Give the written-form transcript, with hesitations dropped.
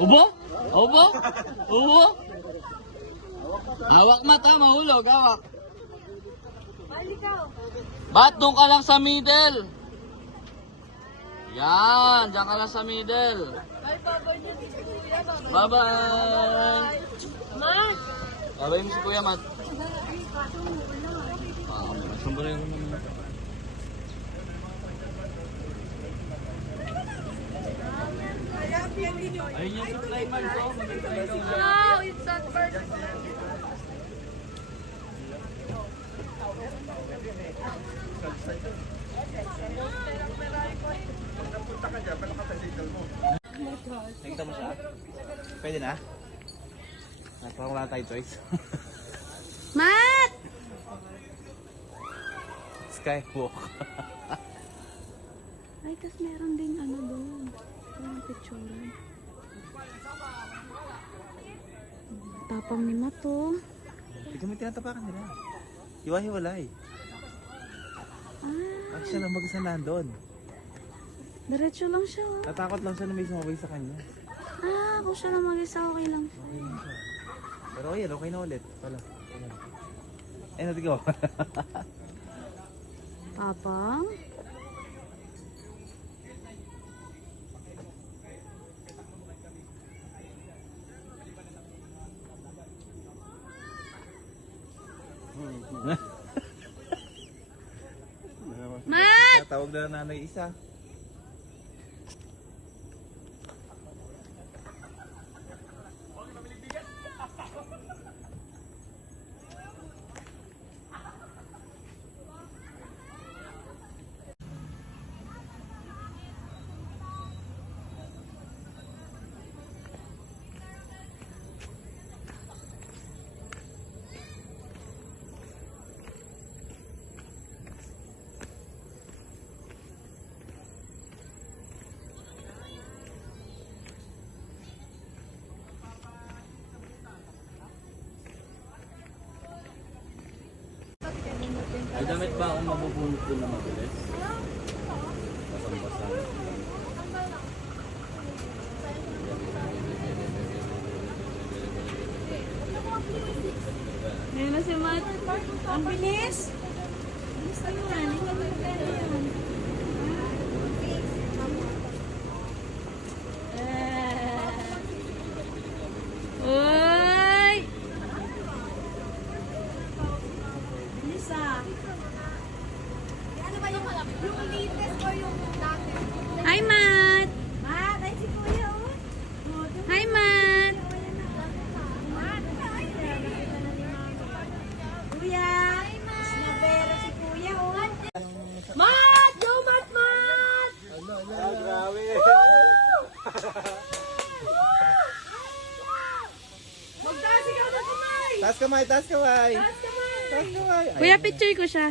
Ubo? Ubo? Ubo? Hawak mata, mahulog, hawak. Ba't doon ka lang sa middle? Yan, dyan ka lang sa middle. Bye-bye. Mat! Bye-bye mo si Kuya Mat. Sumbarin ko naman. Ayun yung supply man ko. Wow, it's not perfect. Nakita mo siya? Pwede na? Parang wala tayong choice. Mat! Skywalk. Ay, tas meron din ano doon. Yung picture. Tapang ni Mato. Hindi mo tinatapakan nila. Hiwa-hiwalay. Bakit siya lang mag-isa nandun? Diretso lang siya. Oh. Natakot lang siya na may sumabay sa kanya. Kung siya lang mag-isa, okay lang. Okay lang siya. Pero ayan, okay na ulit. Wala. Ayan, natin ko. Tapang? Mat! Tawag na nanay isa. May damit ba akong mabubunot ko na mabilis? Basang-basa. Ngayon na si Mat. Ang bilis! Bilis na yun. Uy! Bilis ah. Ano ba yung latest or yung dati? Hi, Mat! Mat, ay si Kuya, oh. Hi, Mat! Kuya! Sinabero si Kuya, oh. Mat! Yo, Mat, Mat! Grabe! Magtaas ikaw ng kamay! Taas kamay, taas kamay! Taas kamay! Taas kamay! Kuya, picture ko siya.